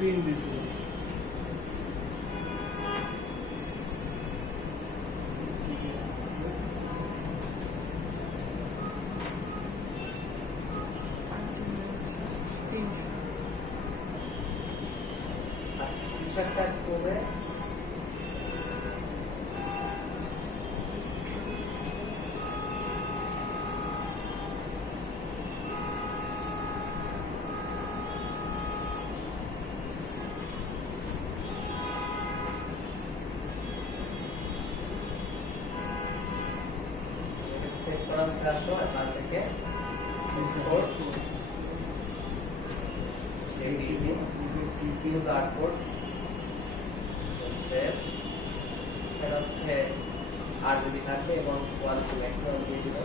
Print দিছিল। আচ্ছা কিছু একটা করবে সেভ করা আসো এখান থেকে use artboard সেভ এটা হচ্ছে RGB থাকবে এবং কোয়ালিটি ম্যাক্সিমাম দিয়ে দিল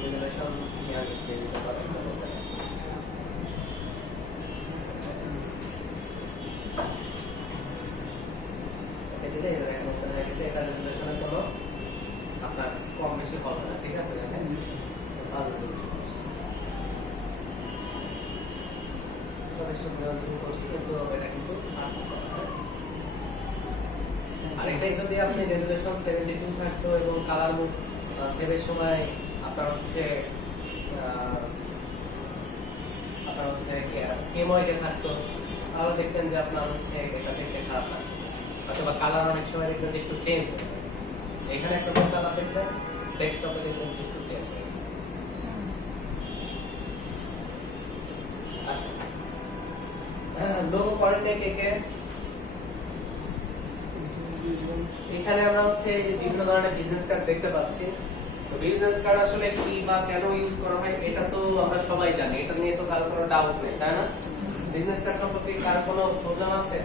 রেজোলিউশন নিয়ে আগে দিয়ে দিতে পারেন এটা দিলে এটা এখন হয়ে গেছে এটা রেজোলিউশনের কোনো আপনার কম বেশি হবে না ঠিক আছে দেখেন ভালো আর এটাই যদি আপনি রেজোলিউশন 72 থাকতো এবং কালার মুড সেভের সময় আপনার হচ্ছে সিএমওয়াইতে থাকতো তাহলে দেখতেন যে আপনার হচ্ছে এটা দেখতে খারাপ লাগছে অথবা কালার অনেক সময় দেখবেন যে একটু চেঞ্জ হয়ে যাবে এখানে একটা কালার দেখবেন ডেস্কটপে দেখবেন যে একটু চেঞ্জ হয়ে গেছে আচ্ছা লোগো করেন কে কে এখানে আমরা হচ্ছে যে বিভিন্ন ধরনের বিজনেস কার্ড দেখতে পাচ্ছি তো বিজনেস কার্ড আসলে কি বা কেন ইউজ করা হয় এটা তো আমরা সবাই জানি এটা নিয়ে তো কারো কোনো ডাউট নেই তাই না বিজনেস কার্ড সম্পর্কে কার কোনো প্রবলেম আছে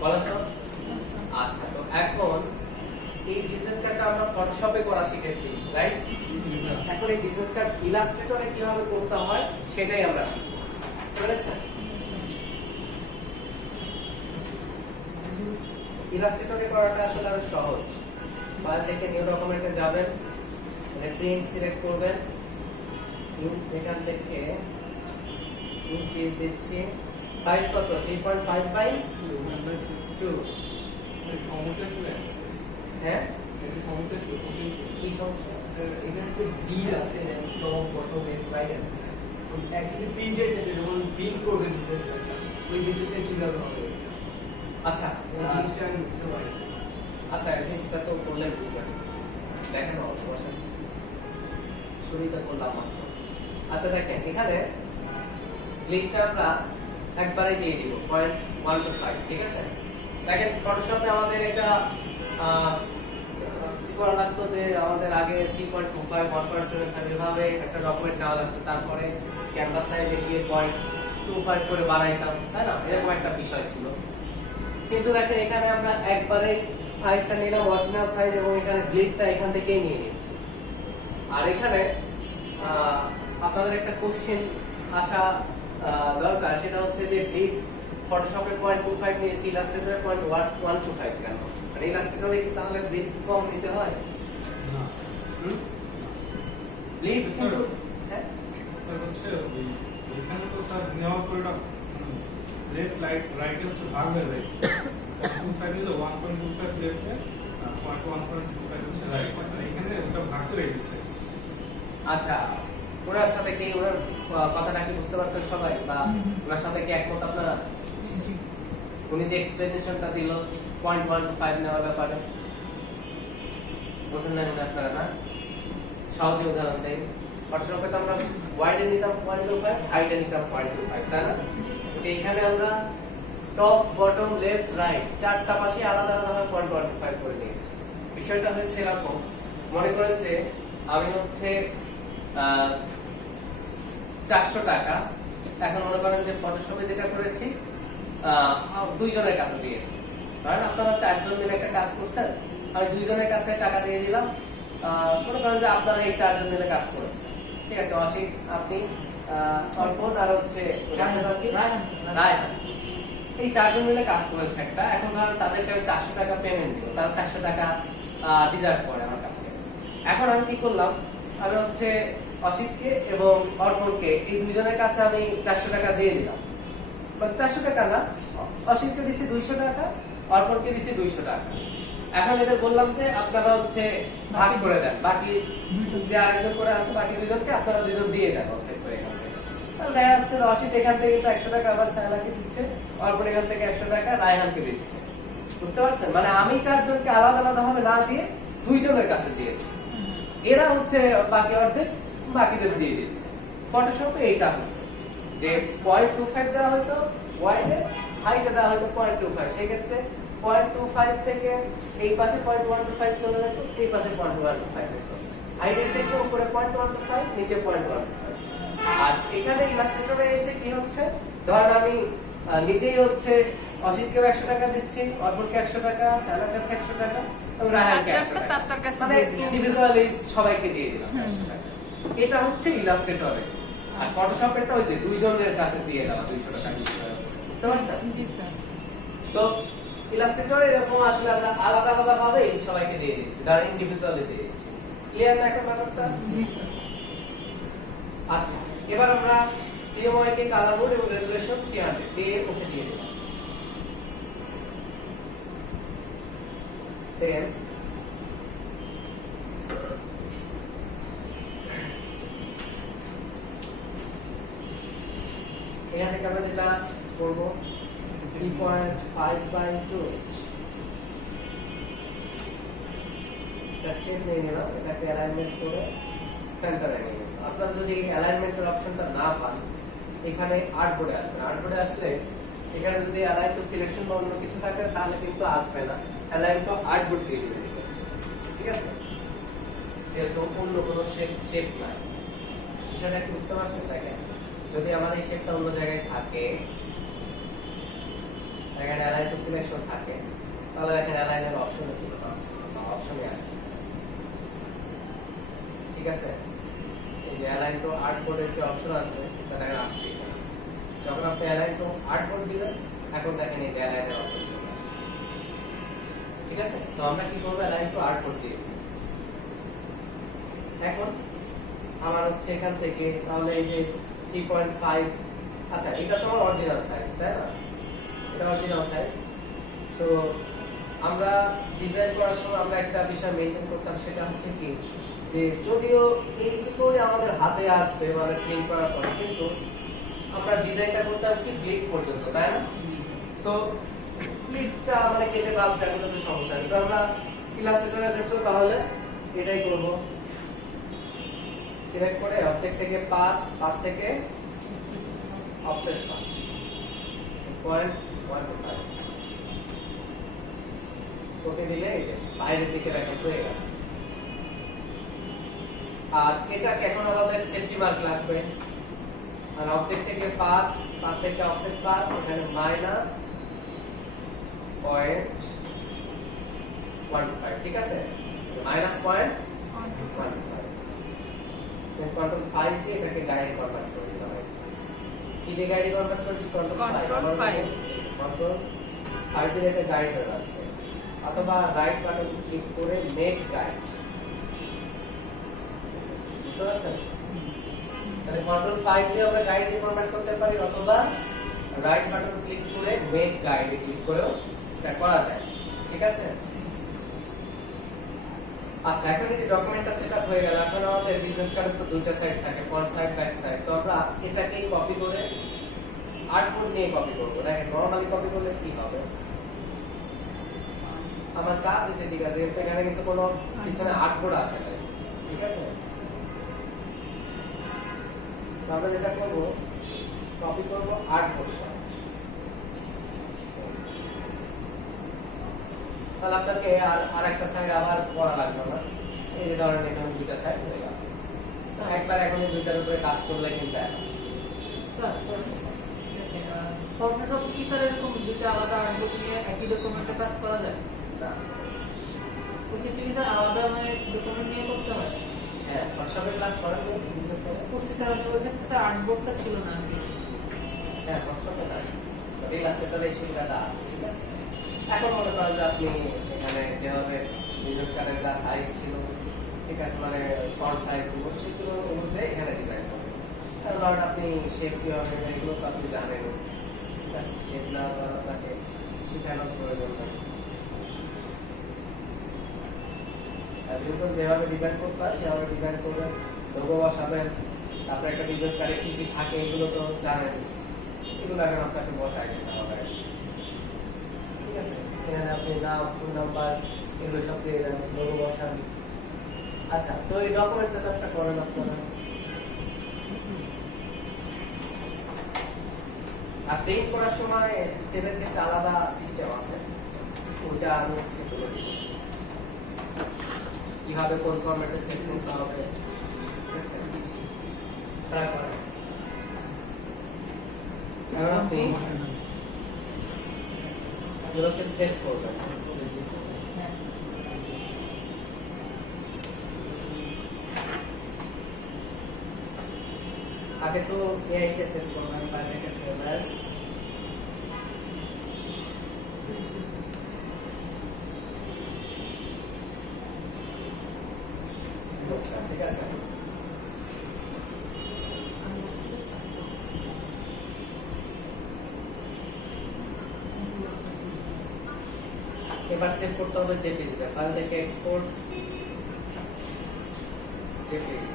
বলেন তো আচ্ছা তো এখন এই বিজনেস কার্ডটা আমরা ফটোশপে করা শিখেছি রাইট এখন এই বিজনেস কার্ড ইলাস্ট্রেটরে কিভাবে করতে হয় সেটাই আমরা শিখব বুঝতে পেরেছেন ইলাস্ট্রেটরে করাটা আসলে আরো সহজ ফাইল থেকে নিউ ডকুমেন্টে যাবেন মানে প্রিন্ট সিলেক্ট করবেন এখান থেকে ইঞ্চেস দিচ্ছি সাইজ কত 3.5 বাই 2 সমস্যা ছিল হ্যাঁ এটা সমস্যা ছিল কি সমস্যা এখানে যে বিল আছে টপ বটম লেফট রাইট আছে অ্যাকচুয়ালি প্রিন্টেড যখন প্রিন্ট করবে বিজনেস কার্ডটা ওই ডিটেইলসে কিভাবে হবে আচ্ছা জিনিসটা আমি বুঝতে পারি আচ্ছা এই জিনিসটা তো বললে বুঝবেন দেখেন অবশ্যই শুরুটা করলাম মাত্র আচ্ছা দেখেন এখানে লিঙ্কটা আমরা একবারে দিয়ে দিব 0.125 ঠিক আছে দেখেন ফটোশপে আমাদের এটা কি করা লাগতো যে আমাদের আগে 3.25 1.7 এভাবে একটা ডকুমেন্ট নেওয়া লাগতো তারপরে ক্যানভাস সাইজে গিয়ে 0.25 করে বাড়াইতাম তাই না এরকম একটা বিষয় ছিল কিন্তু দেখেন এখানে আমরা একবারে সাইজটা নিলাম অরিজিনাল সাইজ এবং এখানে ব্লেডটা এখান থেকেই নিয়ে নিচ্ছি আর এখানে আপনাদের একটা কোশ্চেন আসা দরকার সেটা হচ্ছে যে ব্লেড ফটোশপে 0.25 নিয়েছি ইলাস্ট্রেটরে 0.125 কেন মানে ইলাস্ট্রেটরে কি তাহলে ব্লেড কম নিতে হয় না ব্লেড স্যার হ্যাঁ স্যার হচ্ছে এখানে তো স্যার নেওয়ার পরটা লেফট রাইট হচ্ছে ভাগ হয়ে যায় 0.25 হলো 1.25 লেফটে 1.25 হচ্ছে রাইট মানে এখানে ওটা ভাগ করে দিচ্ছে আচ্ছা ওনার সাথে কি ওনার কথাটা কি বুঝতে পারছেন সবাই বা ওনার সাথে কি একমত আপনারা উনি যে এক্সপ্লেনেশনটা দিল 0.15 নেওয়ার ব্যাপারে বুঝেন না আপনারা না সহজে উদাহরণ দেই ফটোশপে তো আমরা ওয়াইডে নিতাম 0.25 হাইটে নিতাম 0.25 তাই না এইখানে আমরা টপ বটম লেফট রাইট চারটা পাশে আলাদা আলাদাভাবে 0.15 করে নিয়েছি বিষয়টা হচ্ছে এরকম মনে করেন যে আমি হচ্ছে 400 টাকা এখন মনে করেন যে ফটোশপে যেটা করেছি দুইজনের কাছে দিয়েছি কারণ আপনারা চারজন মিলে একটা কাজ করছেন আমি দুইজনের কাছে টাকা দিয়ে দিলাম মনে করেন যে আপনারা এই চারজন মিলে কাজ করেছেন ঠিক আছে অসিত আপনি অর্পণ আর হচ্ছে রায়হান এই চারজন মিলে কাজ করেছে একটা এখন ধরেন তাদেরকে আমি 400 টাকা পেমেন্ট দিব তারা 400 টাকা ডিজার্ভ করে আমার কাছে এখন আমি কি করলাম আমি হচ্ছে অসিতকে এবং অর্পণকে এই দুইজনের কাছে আমি 400 টাকা দিয়ে দিলাম মানে 400 টাকা না, অসিতকে দিছি 200 টাকা, অর্পণকে দিছি 200 টাকা। এখন এদের বললাম যে আপনারা হচ্ছে ভাগ করে দেন, বাকি যে আরেকজন করে আছে বাকি দুজনকে আপনারা দুজন দিয়ে দেন অর্ধেক করে এখান থেকে। তাহলে দেখা যাচ্ছে অসিত এখান থেকে 100 টাকা আবার শায়লাকে দিচ্ছে, অর্পণ এখান থেকে 100 টাকা রায়হানকে দিচ্ছে। বুঝতে পারছেন? মানে আমি 4 জনকে আলাদা আলাদা ভাবে না দিয়ে 2 জনের কাছে দিয়েছি, এরা হচ্ছে বাকি অর্ধেক বাকিদের দিয়ে দিচ্ছে। ফটোশপে এইটা হতো যে 0.25 দেওয়া হতো ওয়াইডে, হাইটে দেওয়া হতো 0.25, সেক্ষেত্রে 0.25 থেকে এই পাশে 0.125 চলে যেত, এই পাশে 0.125 যেত, হাইটের থেকে উপরে 0.125, নিচে 0.125। আর এখানে ইলাস্ট্রেটরে এসে কি হচ্ছে, ধরেন আমি নিজেই হচ্ছে অসিতকে 100 টাকা দিচ্ছি, অর্পণকে 100 টাকা, শায়লার কাছে 100 টাকা, এবং রায়হানকে 100 টাকা, মানে ইন্ডিভিজুয়ালি সবাইকে দিয়ে দিলাম 100 টাকা। এটা হচ্ছে ইলাস্ট্রেটরে। আর ফটোশপেরটা হচ্ছে 2 জনের কাছে দিয়ে দেওয়া 200 টাকা 200 টাকা। বুঝতে পারছেন? জি স্যার। তো ইলাস্ট্রেটরে এরকম আসলে আমরা আলাদা আলাদা ভাবে সবাইকে দিয়ে দিচ্ছি, ধর ইন্ডিভিজুয়ালি দিয়ে দিচ্ছি। ক্লিয়ার না এখন ব্যাপারটা? জি স্যার। আচ্ছা, এবার আমরা সিএমওয়াই কে কালার বোর্ড এবং রেজুলেশন 300 এ ওকে দিয়ে দিলাম। দেন এখান থেকে আমরা যেটা করব 3.5/2 এটা শেপ নিয়ে নিলাম, এটাকে অ্যালাইনমেন্ট করে সেন্টারে নিয়ে নিলাম। আপনারা যদি অ্যালাইনমেন্টের অপশনটা না পান, এখানে আর্টবোর্ডে আসবেন। আর্টবোর্ডে আসলে এখানে যদি অ্যালাইন টু সিলেকশন বা অন্য কিছু থাকে তাহলে কিন্তু আসবে না, অ্যালাইন টু আর্টবোর্ড দিয়ে দিবেন। ঠিক আছে? যেহেতু অন্য কোনো শেপ নাই, বিষয়টা কি বুঝতে পারছেন? দেখেন, যদি আমার এই শেপটা অন্য জায়গায় থাকে, এখানে অ্যালাইন টু সিলেকশন থাকে, তাহলে এখানে অ্যালাইনের অপশনে তুলে পাচ্ছে, অপশনে আসছে। ঠিক আছে? এই যে অ্যালাইন টু আর্টবোর্ডের যে অপশন আছে সেটা এখানে আসতেছে না। যখন আপনি অ্যালাইন টু আর্টবোর্ড দিবেন, এখন দেখেন এই যে অ্যালাইনের অপশন চলে আসছে। ঠিক আছে? সো আমরা কি করব, অ্যালাইন টু আর্টবোর্ড দিয়ে দিই। এখন আমার হচ্ছে এখান থেকে তাহলে এই যে 3.5, আচ্ছা এটা তো অরিজিনাল সাইজ, তাই না? এটা অরিজিনাল সাইজ। তো আমরা ডিজাইন করার সময় আমরা একটা বিষয় মেইনটেইন করতাম, সেটা হচ্ছে কি যে যদিও এইটুকুই আমাদের হাতে আসবে মানে প্রিন্ট করার পরে, কিন্তু আমরা ডিজাইনটা করতাম কি ব্লিক পর্যন্ত, তাই না? সো ব্লিকটা মানে কেটে বাদ যাবে তো সমস্যা নেই। তো আমরা ইলাস্ট্রেটরের ক্ষেত্রে তাহলে এটাই করব, সিলেক্ট করে অবজেক্ট থেকে পাথ থেকে অফসেট পাথ 0.125 ওকে দিলে এই যে বাইরের দিকে রেখে হয়ে গেল। আর এটাকে এখন আমাদের সেফটি মার্ক লাগবে, আর অবজেক্ট থেকে পাথ থেকে অফসেট পাথ, এখানে -0.15, ঠিক আছে? -0.15 কন্ট্রোল 5 দিয়ে এটাকে গাইড কনভার্ট করে দিতে হবে। কি দিয়ে গাইড কনভার্ট করছি? কন্ট্রোল 5 দিয়ে এটা গাইড হয়ে যাচ্ছে। অথবা রাইট বাটন ক্লিক করে মেক গাইড, বুঝতে পারছেন? তাহলে কন্ট্রোল 5 দিয়ে আমরা গাইড কনভার্ট করতে পারি, অথবা রাইট বাটন ক্লিক করে মেক গাইড ক্লিক করেও এটা করা যায়। ঠিক আছে? আচ্ছা, এখন এই যে ডকুমেন্টটা সেটআপ হয়ে গেল, এখন আমাদের বিজনেস কার্ডের তো দুইটা সাইড থাকে, ফ্রন্ট সাইড ব্যাক সাইড। তো আমরা এটাকেই কপি করে আর্টবোর্ড নিয়ে কপি করব। দেখেন নরমালি কপি করলে কি হবে, আমার কাজ হচ্ছে ঠিক আছে, কিন্তু এখানে কিন্তু কোনো পিছনে আর্টবোর্ড আসে না। ঠিক আছে? তো আমরা যেটা করব, কপি করব আর্টবোর্ড সহ। তাহলে আপনাকে আর একটা সাইড আবার করা লাগবে না। এই যে ধরেন এখানে দুইটা সাইড হয়ে গেল। একবার এখন এই দুইটার উপরে কাজ করলে কিন্তু ফটোশপ কি স্যার এরকম দুইটা আলাদা আর্টবুক নিয়ে একই ডকুমেন্টে কাজ করা যায়? না, ওকে কি স্যার আলাদা মানে ডকুমেন্ট নিয়ে করতে হয়? হ্যাঁ, ফটোশপে ক্লাস করার পর বিজনেস করে করছি স্যার, ওই ক্ষেত্রে স্যার আর্টবুকটা ছিল না আর কি। হ্যাঁ, ফটোশপে না, তবে ইলাস্ট্রেটরে এই সুবিধাটা আছে। ঠিক আছে? এখন মনে করেন যে আপনি এখানে যেভাবে বিজনেস কার্ডের যা সাইজ ছিল, ঠিক আছে, মানে ফন্ট সাইজ গুলো সেগুলো অনুযায়ী এখানে ডিজাইন করবেন। কারণ আপনি শেপ কি হবে এগুলো তো আপনি জানেন, আছে, শেপ না করা থাকে শেখানোর প্রয়োজন নেই। অ্যাজ ইউজুয়াল যেভাবে ডিজাইন করতে হয় সেভাবে ডিজাইন করবেন, লোগো বসাবেন, তারপরে একটা বিজনেস কার্ডে কি কি থাকে এগুলো তো জানেন, এগুলো এখন আপনাকে বসায় দিতে হবে। ঠিক আছে, এখানে আপনি নাম, ফোন নাম্বার এগুলো সব দিয়ে দেন, লোগো বসান। আচ্ছা, তো এই ডকুমেন্ট সেটআপটা করেন আপনারা। আর প্রিন্ট করার সময় সেভেন থেকে আলাদা সিস্টেম আছে, ওইটা আমি হচ্ছে বলে দিব কিভাবে কোন ফরম্যাটে সেভ করতে হবে। ঠিক আছে, তারপরে এখন আপনি এগুলোকে সেভ করবেন। আগে তো এআই কে সেভ করবেন, ফাইলটাকে সেভ অ্যাজ ঠিক আছে। এবার সেভ করতে হবে জেপিজি, ফাইল থেকে এক্সপোর্ট জেপিজি।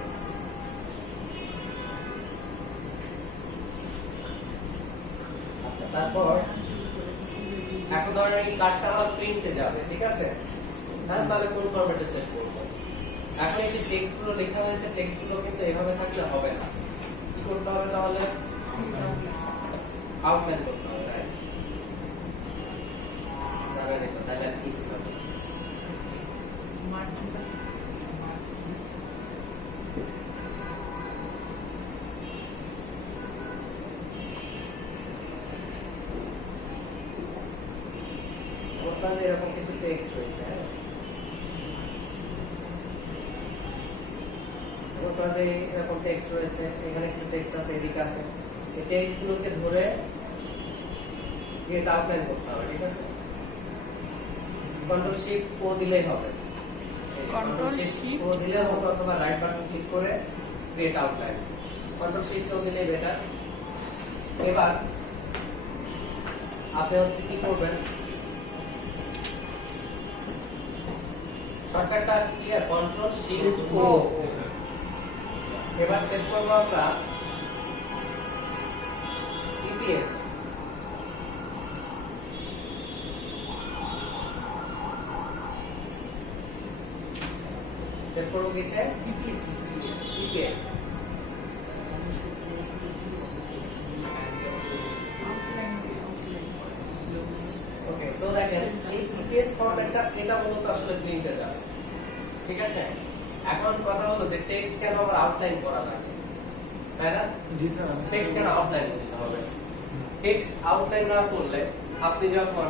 আচ্ছা, তারপর এখন ধরেন এই কার্ডটা আমার প্রিন্টে যাবে, ঠিক আছে, হ্যাঁ, তাহলে কোন ফরম্যাটে সেভ করব? এখন এই যে টেক্সট গুলো লেখা হয়েছে, টেক্সট গুলো কিন্তু এভাবে থাকলে হবে না, কি করতে হবে তাহলে? আউটলাইন করতে হবে, রাইট? জানেন এটা, তাহলে আর কি শিখাবো? যে এরকম কিছু টেক্সট রয়েছে, হ্যাঁ, ওটা যে এরকম টেক্সট রয়েছে, এখানে কিছু টেক্সট আছে, এদিকে আছে, এই টেক্সট গুলোকে ধরে এটা আউটলাইন করতে হবে। ঠিক আছে, কন্ট্রোল শিফট ও দিলেই হবে, কন্ট্রোল শিফট ও দিলে হবে, অথবা রাইট বাটন ক্লিক করে ক্রিয়েট আউটলাইন, কন্ট্রোল শিফট ও দিলে বেটার। এবার আপনি হচ্ছে কি করবেন, শর্টকাটটা কি ক্লিয়ার? কন্ট্রোল শিফট ও। এবার সেভ করব আমরা ইপিএস, সেভ করব কিসে? ইপিএস। ওকে, সো দেখেন এই ইপিএস ফরম্যাটটা এটা মূলত আসলে প্রিন্টে যাবে। ঠিক আছে, এখন কথা হলো যে টেক্সট কেন আবার আউটলাইন করা লাগে, তাই না? জি স্যার, টেক্সট কেন আউটলাইন করতে হবে? টেক্সট আউটলাইন না করলে আপনি যখন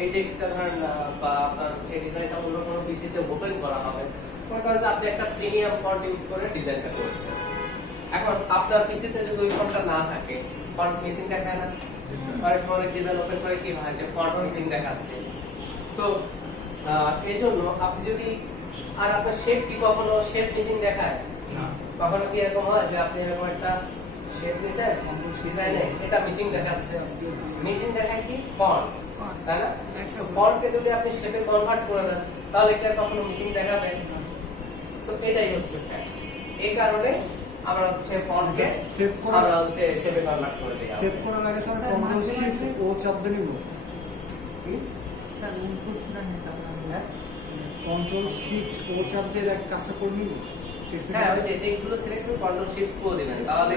এই টেক্সটটা ধরেন বা আপনার হচ্ছে ডিজাইনটা অন্য কোনো পিসিতে ওপেন করা হবে, মনে করেন যে আপনি একটা প্রিমিয়াম ফন্ট ইউজ করে ডিজাইনটা করেছেন, এখন আপনার পিসিতে যদি ওই ফন্টটা না থাকে, ফন্ট মিসিং দেখায় না? অনেক ডিজাইন ওপেন করে কি হয় যে ফন্ট মিসিং দেখাচ্ছে। সো এই জন্য আপনি যদি, আর আপনার শেপ কি কখনো শেপ মিসিং দেখায়? কখনো কি এরকম হয় যে আপনি এরকম একটা শেপ দিয়েছেন ডিজাইনে, এটা মিসিং দেখাচ্ছে? মিসিং দেখায় কি? ফন্ট, তাই না? ফন্টকে যদি আপনি শেপে কনভার্ট করে দেন তাহলে কি আর কখনো মিসিং দেখাবে? সো এটাই হচ্ছে ফ্যাক্ট। এই কারণে আমরা হচ্ছে ফন্টকে সেভ করা, আমরা হচ্ছে শেপে কনভার্ট করে দিই। সেভ করার আগে স্যার কন্ট্রোল শিফট ও চাপ দিয়ে নিব, কন্ট্রোল শিফট ও চাপ দিয়ে এক কাজটা করে নিব। হ্যাঁ, ওই যে টেক্সটগুলো সিলেক্ট করে কন্ট্রোল শিফট করে দিবেন, তাহলে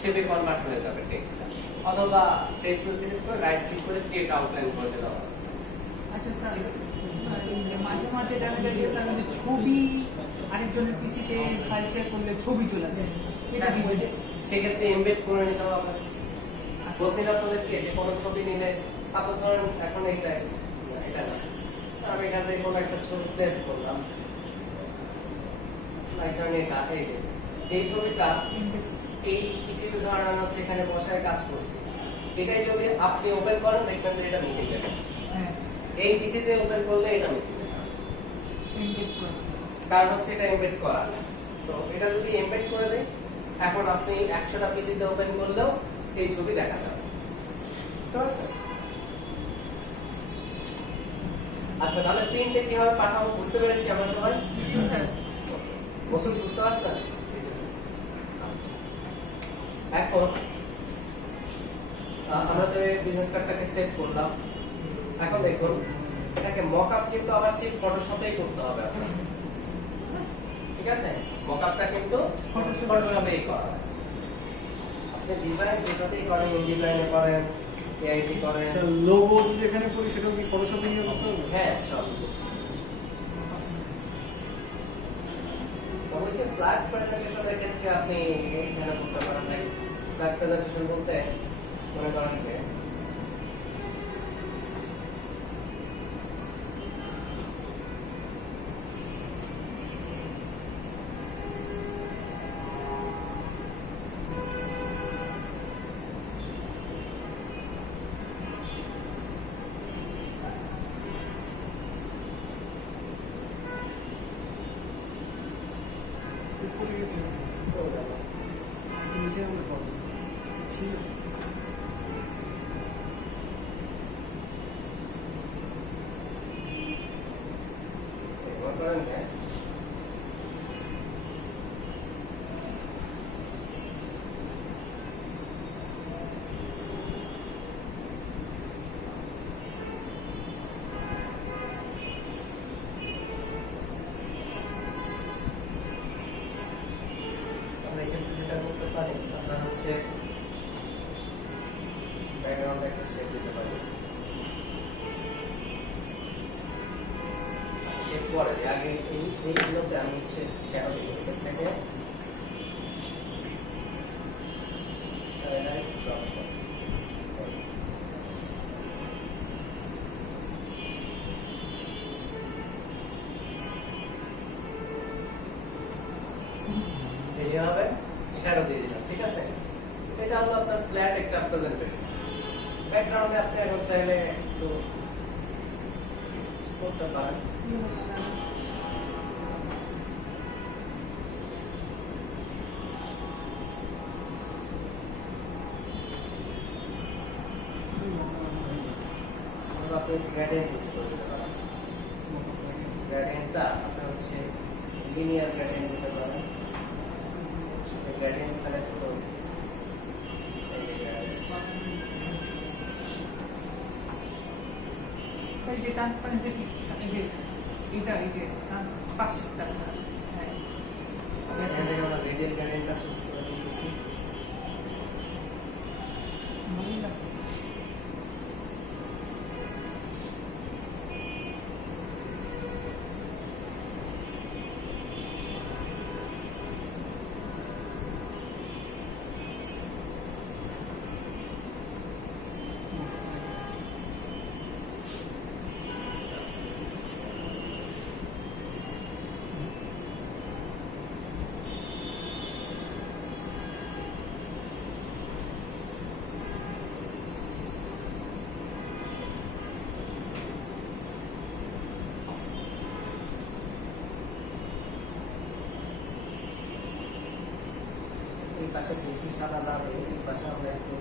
শেপে কনভার্ট হয়ে যাবে টেক্সটটা। অথবা টেক্সটগুলো সিলেক্ট করে রাইট ক্লিক করে ক্রিয়েট আউটলাইন করে দেওয়া। আচ্ছা স্যার, মাঝে মাঝে দেখা যায় যে স্যার আমাদের ছবি আরেকজনের পিসিতে ফাইল শেয়ার করলে ছবি চলে যায়, এটা ডিজাইন সেক্ষেত্রে এমবেড করে নিতে হবে। বলছি না আপনাদের কি যে কোনো ছবি নিলে, সাপোজ ধরেন এখন এটা না, আমি এখান থেকে কোনো একটা ছবি প্লেস করলাম, লাইক ধরেন এটা, এই যে এই ছবিটা এই পিসিতে ধরেন আমি হচ্ছে এখানে বসায় কাজ করছি, এটাই যদি আপনি ওপেন করেন দেখবেন যে এটা মিসিং দেখাচ্ছে। এই পিসিতে ওপেন করলে এটা মিসিং দেখাবে, কারণ হচ্ছে এটা এমবেড করা। সো এটা যদি এমবেড করে দেয়, এখন আপনি 100টা পিসিতে ওপেন করলেও এই ছবি দেখা যাবে। বুঝতে পারছেন? আচ্ছা, তাহলে প্রিন্টে কিভাবে পাঠাবো বুঝতে পেরেছি আমরা সবাই? জি স্যার। বসুন, বুঝতে পারছেন? আচ্ছা। এখন আমরা তো বিজনেস কার্ডটাকে সেভ করলাম। এখন দেখুন, এটাকে মকআপ কিন্তু আবার সেই ফটোশপেই করতে হবে আপনার। ঠিক আছে? মকআপটা কিন্তু ফটোশপেই করা হয়। আপনি ডিজাইন যেটাতেই করেন, ইনডিজাইনে করেন, এআইটি করেন, লোগো যদি এখানে করি সেটাও কি ফটোশপে নিয়ে করতে হবে? হ্যাঁ সব। তবে হচ্ছে ফ্ল্যাট প্রেজেন্টেশনের ক্ষেত্রে আপনি এখানে করতে পারেন না। ফ্ল্যাট প্রেজেন্টেশন বলতে মনে করেন যে উপরে গেছে নিচে আমরা পাবো ছিল মনে করেন যে আমরা এক্ষেত্রে যেটা করতে পারি, আপনার হচ্ছে ব্যাকগ্রাউন্ড একটা শেপ দিতে পারি। শেপ পরে দিই। আগে এইগুলোতে আমি হচ্ছে শ্যাডো দিব। এখান থেকে এইভাবে শ্যাডো দিয়ে দিলাম। ঠিক আছে? এটা হলো আপনার ফ্ল্যাট একটা প্রেজেন্টেশন। ব্যাকগ্রাউন্ডে আপনি এখন চাইলে একটু করতে পারেন। আপনি গ্রেডিয়েন্ট ইউজ করে দিতে পারেন। গ্রেডিয়েন্টটা আপনি হচ্ছে লিনিয়ার গ্রেডিয়েন্ট দিতে পারেন। গ্রেডিয়েন্ট কালেক্ট করুন। স্যার যে ট্রান্সপারেন্সি এই যে এটা এই যে পাশেরটা স্যার হ্যাঁ এখান থেকে আমরা রেডিয়াল গ্রেডিয়েন্টটা চুজ করে দিই। ভালোই লাগছে। এই পাশে বেশি সাদা না দিয়ে এই পাশে আমরা একটু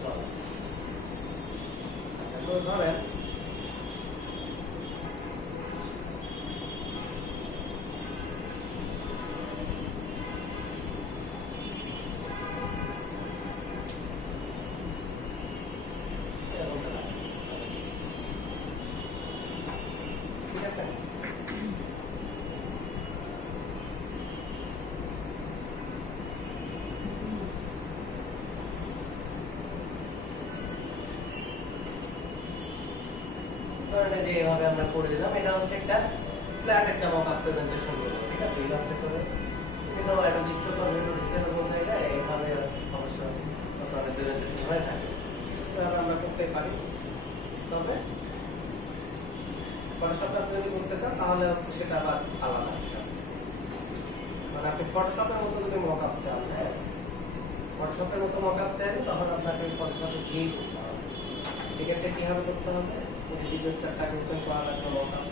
চল। আচ্ছা, তো ধরেন ঠিক আছে? ধরেন যে এভাবে আমরা করে দিলাম। এটা হচ্ছে একটা ফ্ল্যাট একটা মকআপ প্রেজেন্টেশন করব। ঠিক আছে? ইলাস্ট্রেট করে বিভিন্ন একটা লিস্ট করব, বিভিন্ন ডিসেবল বসাইলে এইভাবে সমস্যা আপনাদের প্রেজেন্টেশন হয়ে থাকে। এভাবে আমরা করতে পারি। তবে ফটোশপে যদি করতে চান তাহলে হচ্ছে সেটা আবার আলাদা বিষয়। মানে আপনি ফটোশপের মতো যদি মকআপ চান, হ্যাঁ ফটোশপের মতো মকআপ চান তখন আপনাকে ফটোশপে গিয়ে করতে হবে। সেক্ষেত্রে কিভাবে করতে হবে? বিজনেস কার্ডটা করতে করা লাগবে মকআপ।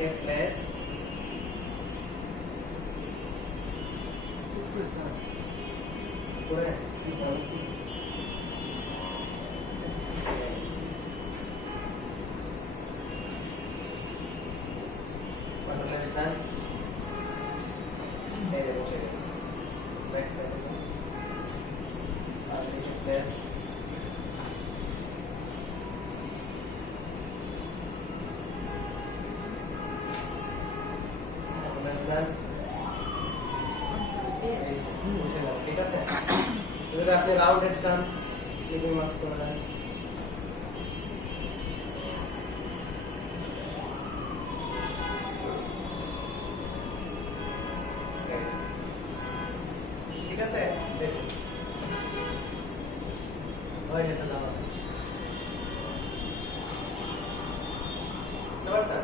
থেকে প্লেস করে বসে গেছে ব্যাক সাইডে আর এই প্লেস ঠিক আছে যদি আপনি রাউন্ডেড চান লিভিং মাস্ক করে দেন ঠিক আছে দেখুন হয়ে গেছে দাদা বুঝতে পারছেন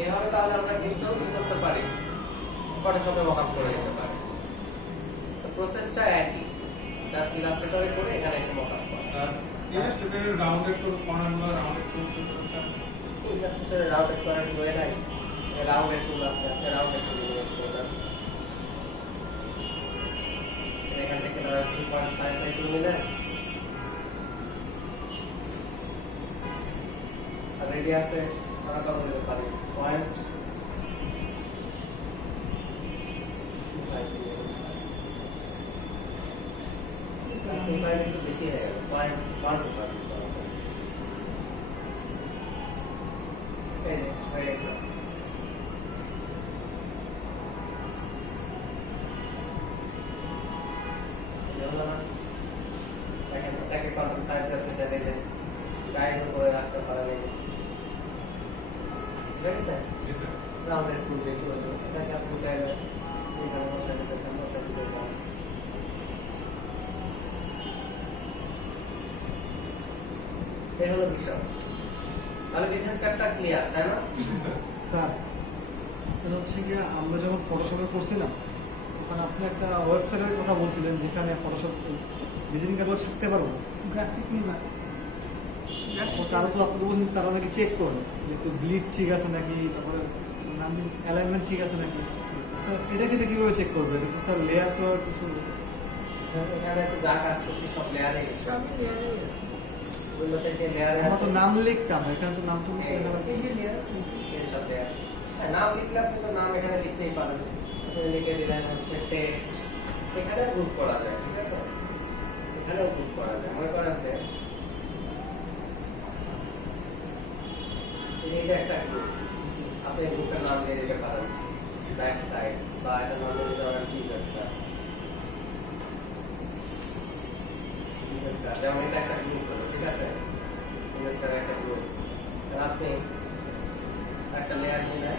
এইভাবে তাহলে আমরা কিন্তু কি করতে পারি ফটোশপে মকআপ করে নিতে পারি প্রসেসটা একই জাস্ট ইলাস্ট্রেটরে করে এখানে এসে মকআপ করা স্যার ইলাস্ট্রেটরে রাউন্ডেড টু কর্নার বা রাউন্ডেড টু স্যার ইলাস্ট্রেটরে রাউন্ডেড করার টুল নাই রাউন্ডেড টুল আছে আপনি রাউন্ডেড টুল ইউজ করবেন এখান থেকে 3.5 টুল নিলেন আর রেডিয়াসে আমরা কত দিতে পারি পয়েন্ট একটু বেশি হয়ে গেল পয়েন্ট ওয়ান টু পারি হয়ে গেছে এটাকে কন্ট্রোল 5 করতে চাইলে যে গাইড করে রাখতে পারেন ঠিক আছে রাউন্ডেড টুল দিয়ে করতে এটাকে আপনি চাইলে এখানে বসাতে চান বসাতে পারেন এই হলো বিষয় তাহলে বিজনেস কার্ডটা ক্লিয়ার তাই না স্যার এটা হচ্ছে কি আমরা যখন ফটোশপে করছিলাম তখন আপনি একটা ওয়েবসাইটের কথা বলছিলেন যেখানে ফটোশপ ভিজিটিং কার্ডগুলো ছাপতে পারবো গ্রাফিক নিবা তারা তো আপনি বলছেন তারা নাকি চেক করেন যে একটু ব্লিড ঠিক আছে নাকি তারপরে নাম অ্যালাইনমেন্ট ঠিক আছে নাকি স্যার এটা কিন্তু কীভাবে চেক করবে এটা তো স্যার লেয়ার তো আর কিছু এখানে তো যা কাজ করছি সব লেয়ারে গেছে সবই লেয়ারে আছে ওগুলো থেকে লেয়ারে আমরা তো আসে নাম লিখতাম এখানে তো নাম তো কিছু লেখা লাগবে এই যে লেয়ার এই সব লেয়ার নাম লিখলে আপনি তো নাম এখানে লিখতেই পারেন আপনি লিখে দিলেন হচ্ছে টেক্সট এখানে গ্রুপ করা যায় ঠিক আছে এখানেও গ্রুপ করা যায় মনে করেন যে এই যে একটা গ্রুপ আপনি গ্রুপের নাম দিয়ে দিতে পারেন ব্যাক সাইড বা এটা নাম দিয়ে দিতে পারেন বিজনেস কার্ড বিজনেস কার্ড যেমন এটা একটা গ্রুপ হলো ঠিক আছে বিজনেস কার্ড একটা গ্রুপ আপনি একটা লেয়ার নিলেন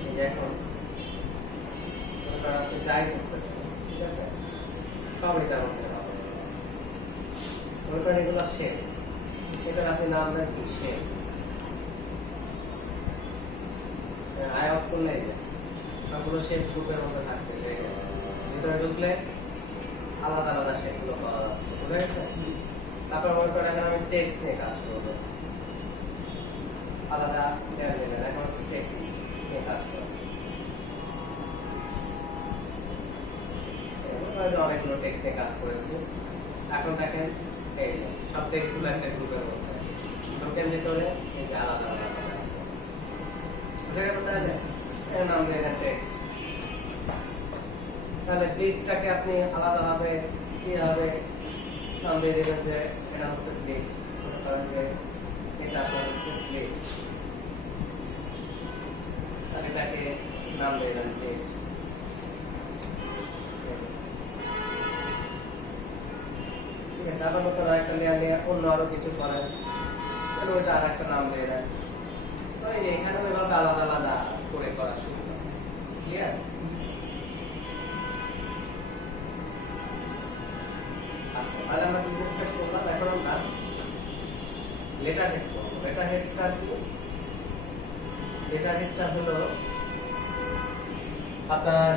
এই যে এখন আপনি যাই করতেছেন ঠিক আছে সব এটার মধ্যে হবে মনে করেন এগুলো শেপ এটার আপনি নাম দেন কি শেপ আই অফ করলে সবগুলো শেপ গ্রুপের মধ্যে থাকতেছে ভিতরে ঢুকলে আলাদা আলাদা শেপ গুলো পাওয়া যাচ্ছে বুঝা গেছে তারপর মনে করেন এখন আমি টেক্সট নিয়ে কাজ করবো আলাদা লেয়ার নেবেন এখন হচ্ছে টেক্সট নিয়ে কাজ করবো অনেকগুলো টেক্সট নিয়ে কাজ করেছি এখন দেখেন এই সব টেক্সট গুলো একটা গ্রুপের মধ্যে গ্রুপের ভিতরে এই যে আলাদা আলাদা আছে বুঝা গেল তাহলে এর নাম দিয়ে দেন টেক্সট তাহলে ক্লিকটাকে আপনি আলাদাভাবে কিভাবে নাম দিয়ে দেবেন যে এটা হচ্ছে ক্লিক মনে করেন যে এটা আপনার হচ্ছে ক্লিক তাহলে এটাকে নাম দিয়ে দেন ক্লিক ঠিক আছে আবার নতুন আরেকটা লেয়ার নিয়ে অন্য আরো কিছু করেন তাহলে ওইটা আর একটা নাম দিয়ে দেন তো এখানে এভাবে আলাদা আলাদা করে করা শুরু আছে ক্লিয়ার আচ্ছা তাহলে আমরা বিজনেস কার্ড করলাম এখন আমরা লেটার হেড করবো লেটার হেডটা কি লেটার হেডটা হলো আপনার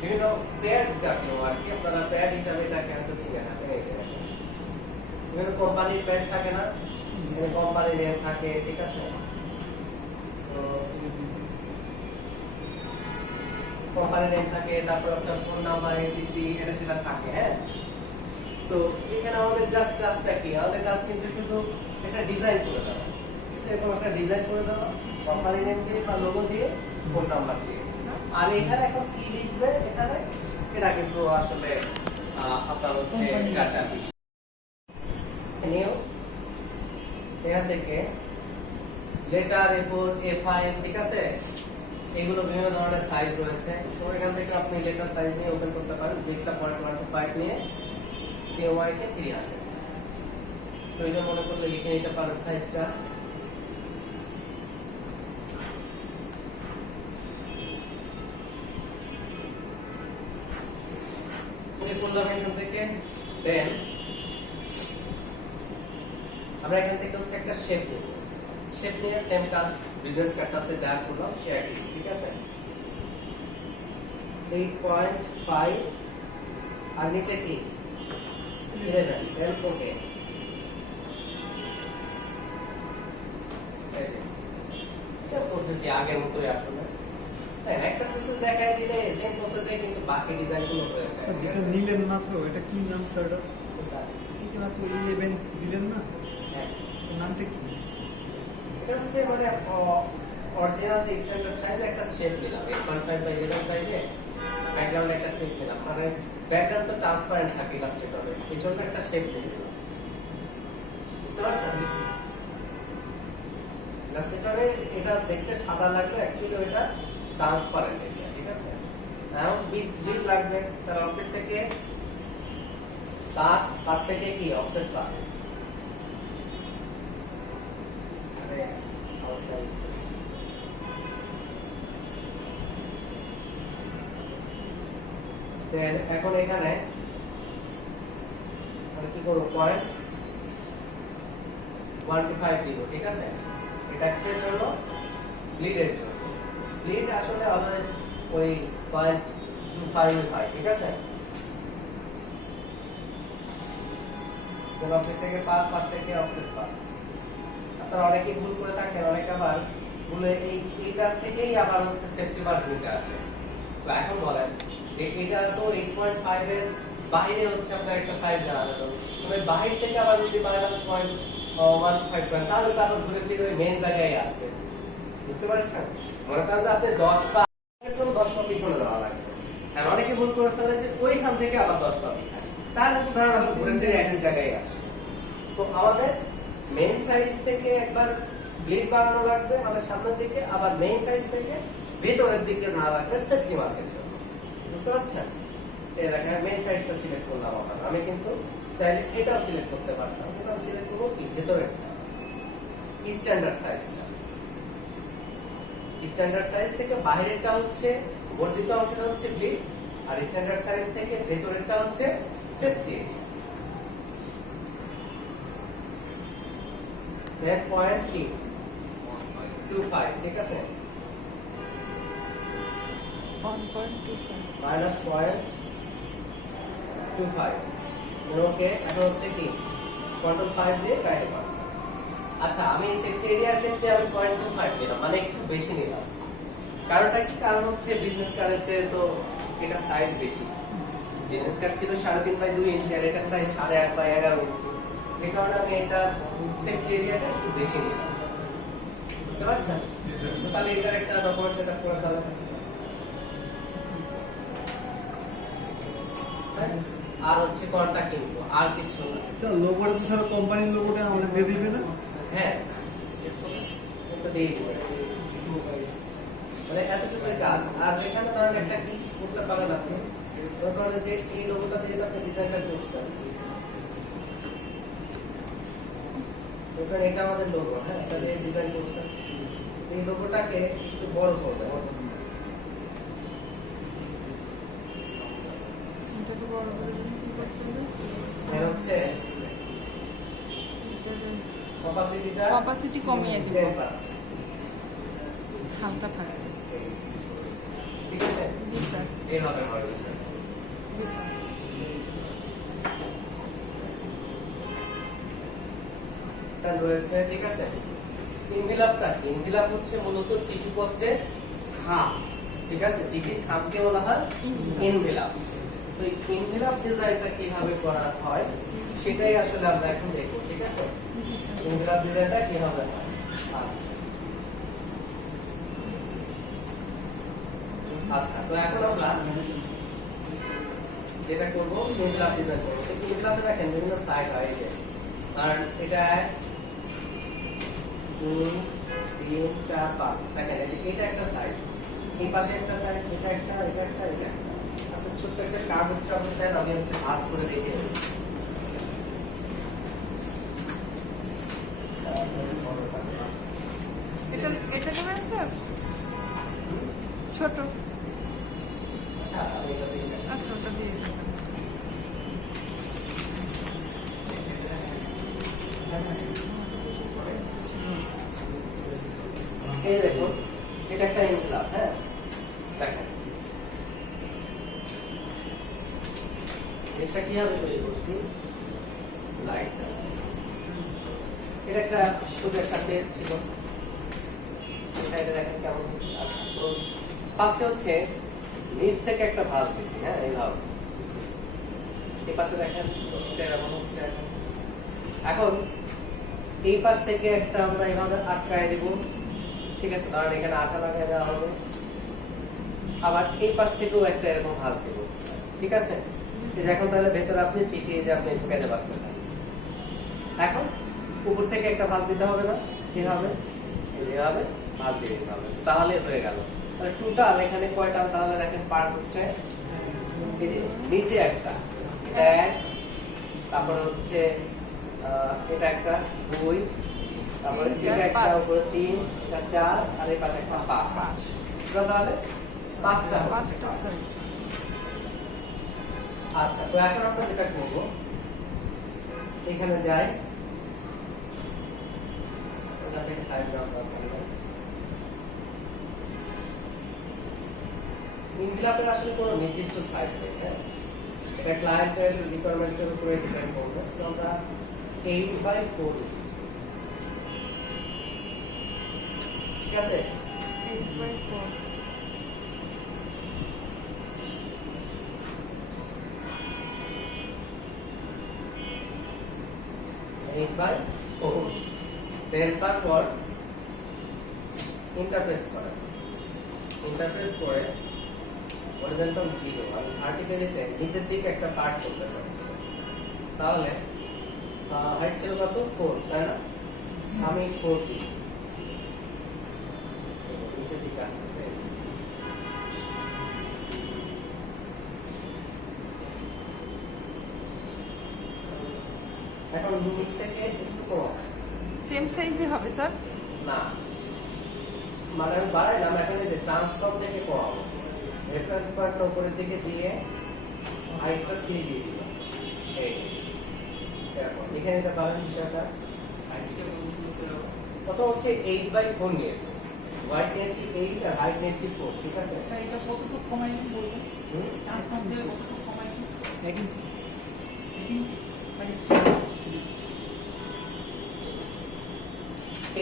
বিভিন্ন প্যাড জাতীয় আর কি আপনারা প্যাড হিসাবে এটাকে হয়তো চিনে থাকেন এই যে বিভিন্ন কোম্পানির প্যাড থাকে না জি, যে কোম্পানি নেম থাকে, ঠিক আছে? তো কোম্পানি নেম থাকে, তারপর আপনার ফোন নাম্বার, এটিসি, এটা সেটা থাকে, হ্যাঁ। তো এখানে আমাদের জাস্ট কাজটা কি, আমাদের কাজ কিন্তু শুধু এটা ডিজাইন করে দেওয়া, এরকম একটা ডিজাইন করে দেওয়া, কোম্পানি নেম দিয়ে বা লোগো দিয়ে, ফোন নাম্বার দিয়ে। আর এখানে এখন কি লিখবে এখানে, এটা কিন্তু আসলে আপনার হচ্ছে চাচার বিষয়। নিও এখান থেকে লেটার, A4, A5, ঠিক আছে? এগুলো বিভিন্ন ধরনের সাইজ রয়েছে। তো এখান থেকে আপনি লেটার সাইজ নিয়ে ওপেন করতে পারেন। দুইটা 0.15 নিয়ে CMY কে 300। তো এটা মনে করলে লিখে নিতে পারেন সাইজটা। করলাম এখান থেকে। দেন আমরা এখান থেকে হচ্ছে একটা শেপ নেব। শেপ নিয়ে সেম কাজ বিজনেস কার্ডটাতে যা করলাম সে একই, ঠিক আছে? 8.5 আর নিচে কি 11, দেন ওকে। সেম প্রসেসই আগের মতোই আসলে। তাই না? একটা প্রসেস দেখাই দিলে সেম প্রসেসে কিন্তু বাকি ডিজাইনগুলো হয়ে যায়। স্যার যেটা নিলেন মাত্র এটা কি নাম স্যার? এটা এই যে মাত্র 11 দিলেন না, হ্যাঁ, ওর নামটা কি? এটা হচ্ছে মানে অরিজিনাল যে স্ট্যান্ডার্ড সাইজে একটা শেপ নিলাম, 8.5 বাই 11 সাইজে ব্যাকগ্রাউন্ডে একটা শেপ নিলাম। মানে ব্যাকগ্রাউন্ড তো ট্রান্সপারেন্ট থাকে ইলাস্ট্রেটরে, এই জন্য একটা শেপ নিলাম। বুঝতে পারছেন? ইলাস্ট্রেটরে এটা দেখতে সাদা লাগলো, অ্যাকচুয়ালি ওটা ট্রান্সপারেন্ট, ঠিক আছে? এখন বিট লাগবে, তার অবজেক্ট থেকে তার থেকে কি অফসেট পাবে। এখন এখানে কি করবো, 0.15 দিব, ঠিক আছে? এটা কিসের জন্য? ব্লিডের জন্য। ব্লিড আসলে অলওয়েজ ওই 0.25 হয়, ঠিক আছে? অফসেট থেকে পার থেকে অফসেট পার। আপনারা অনেকেই ভুল করে থাকেন, অনেকে আবার ভুলে এইটা থেকেই আবার হচ্ছে সেপ্টেম্বর নিতে আসে। তো এখন বলেন যে এটা তো 8.5 এর বাইরে হচ্ছে আপনার একটা সাইজ দেওয়া হলো, তবে বাইরে থেকে আবার যদি -0.15 করেন তাহলে তো আবার ঘুরে ফিরে ওই মেইন জায়গায় আসবে। বুঝতে পারছেন? মনে করেন যে আপনি 10 পা 10 পা পিছনে যাওয়া লাগবে। আর অনেকে ভুল করে ফেলে যে ওইখান থেকে আবার 10 পা পিছনে, তাহলে তো ধরেন আবার ঘুরে ফিরে একই জায়গায় আসবে। সো আমাদের মেইন সাইজ থেকে একবার ব্লিড বানানো লাগবে আমাদের সামনের দিকে, আবার মেইন সাইজ থেকে ভিতরের দিকে না লাগবে সেফটি মার্কের জন্য। বুঝতে পারছেন? এই দেখেন মেইন সাইজটা সিলেক্ট করলাম আমরা। আমি কিন্তু চাইলে এটাও সিলেক্ট করতে পারতাম, কিন্তু আমি সিলেক্ট করবো কি ভেতরেরটা, স্ট্যান্ডার্ড সাইজটা। স্ট্যান্ডার্ড সাইজ থেকে বাইরেরটা হচ্ছে বর্ধিত অংশটা হচ্ছে ব্লিড, আর স্ট্যান্ডার্ড সাইজ থেকে ভেতরেরটা হচ্ছে সেফটি। দেন পয়েন্ট কি 25, ঠিক আছে? মাইনাস 0.25, ওকে। এখন হচ্ছে কি কন্ট্রোল 5 দিয়ে কাটে পার। আচ্ছা, আমি সেফটি এরিয়ার ক্ষেত্রে আমি 0.25 দিলাম, মানে একটু বেশি নিলাম। কারণটা কি? কারণ হচ্ছে বিজনেস কার্ডের চেয়ে তো এটা সাইজ বেশি। বিজনেস কার্ড ছিল 3.5 বাই 2 ইঞ্চি, আর এটা সাইজ 8.5 বাই 11 ইঞ্চি। যে কারণে আমি এটা সেফটি এরিয়াটা একটু বেশি নিলাম। বুঝতে পারছেন? তাহলে এটার একটা ডকুমেন্ট সেটআপ করে ফেলা। আর হচ্ছে কন্টাক্ট ইনফো, আর কিছু না। স্যার লোগোটা তো স্যার কোম্পানির লোগোটা আমাদের দিয়ে দিবে না? হ্যাঁ, এটা দিয়ে দিবে। মানে এতটুকু কাজ। আর এখানে ধরেন একটা কি করতে পারেন আপনি, ধরেন যে এই লোগোটা দিয়ে আপনি ডিজাইনটা করছেন, এটা আমাদের লোগো, হ্যাঁ, তাহলে ডিজাইন করছেন, এই লোগোটাকে একটু বড় করবেন। হচ্ছে অপাসিটি কমিয়ে দিব, 10%, হালকা থাকবে। ঠিক আছে? জি স্যার, এই হবে আমাদের জি স্যার। এখানে রয়েছে, ঠিক আছে। এনভেলাপটা কি? এনভেলাপ হচ্ছে মূলত চিঠিপত্রের খাম, ঠিক আছে। চিঠির খামকে বলা হয় এনভেলাপ। তো এই এনভেলাপ ডিজাইনটা কিভাবে করা হয় সেটাই আসলে আমরা এখন দেখব, ঠিক আছে। এনভেলাপ ডিজাইনটা কিভাবে হয়। আচ্ছা আচ্ছা, তো এখন আমরা যেটা করবো এনভেলাপ ডিজাইন করবো। এনভেলাপে দেখেন বিভিন্ন সাইড হয়, এই যে আর এটা 1 2 3 4 5 দেখেন এটা একটা সাইড, এই পাশে একটা সাইড, এটা একটা, এটা একটা, এটা একটা। আচ্ছা ছোট্ট একটা কাগজ দেন, আমি হচ্ছে ভাঁজ করে দেখে দেব। এটা নেবেন স্যার? ছোট? আচ্ছা আমি এটা দিয়ে দেব। আচ্ছা ওটা দিয়ে দেবেন। এই দেখুন এটা একটা এনভেলাপ, হ্যাঁ দেখেন এটা কিভাবে তৈরি করছি, লাইট জ্বালানো। এটা একটা শুধু একটা পেজ ছিল, এটা দেখেন কেমন হয়েছে। আচ্ছা তো ফার্স্টে হচ্ছে নিচ থেকে একটা ভাঁজ দিছি, হ্যাঁ এইভাবে। এই পাশে দেখেন এটা এরকম হচ্ছে। এখন এই পাশ থেকে একটা আমরা এইভাবে আটকায় দিব, ঠিক আছে, কারণ এখানে আঠা লাগিয়ে দেওয়া হবে। আবার এই পাশ থেকেও একটা এরকম ভাঁজ দেব, ঠিক আছে। এখন তাহলে ভেতরে আপনি চিঠি যে আপনি ঢুকাইতে পারতেছেন। এখন উপর থেকে একটা ভাঁজ দিতে হবে না, কিভাবে এইভাবে ভাঁজ দিয়ে দিতে হবে, তাহলে হয়ে গেল। তাহলে টোটাল এখানে কয়টা তাহলে দেখেন পার্ট হচ্ছে, এই যে নিচে একটা, এটা 1, তারপরে হচ্ছে এটা একটা 2, তারপরে এটা একটা, উপরে 3, এটা 4, আর এই পাশে একটা 5। তাহলে 5টা স্যার। আচ্ছা তো এখন আমরা যেটা করবো, এখানে যাই, এটা থেকে সাইড দাও। এনভেলাপের আসলে কোনো নির্দিষ্ট সাইজ নেই, হ্যাঁ এটা ক্লায়েন্টের রিকোয়ারমেন্টস এর উপরে ডিপেন্ড করবে। সো আমরা 8/4 দিচ্ছি, ঠিক আছে। 8/4 8/4 দেন তারপর ইন্টারফেস করে হরিজন্টাল 0 আর ভার্টিক্যালিতে নিচের দিকে একটা পার্ট করতে চাচ্ছি। তাহলে হাইট ছিল কত 4, তাই না। আমি 4 দিই, নিচের দিকে আসতেছে। এখন নিচ থেকে একটু কম, সেম সাইজে হবে স্যার? না মানে আমি বাড়াইলাম, এখন এই যে ট্রান্সফর্ম থেকে কম, রেফারেন্স পয়েন্টটা উপরের দিকে দিয়ে হাইটটা 3 দিয়ে দিলাম। এই যে এরকম এখানে এটা পাবেন বিষয়টা। কত হচ্ছে 8/4 নিয়েছে, ওয়াইড নিয়েছি 8 আর হাইট নিয়েছি 4, ঠিক আছে। স্যার এটা কতটুকু কমাইছেন বলবেন? ট্রান্সফর্ম দিয়ে কতটুকু কমাইছেন? 1 ইঞ্চি। 1 ইঞ্চি মানে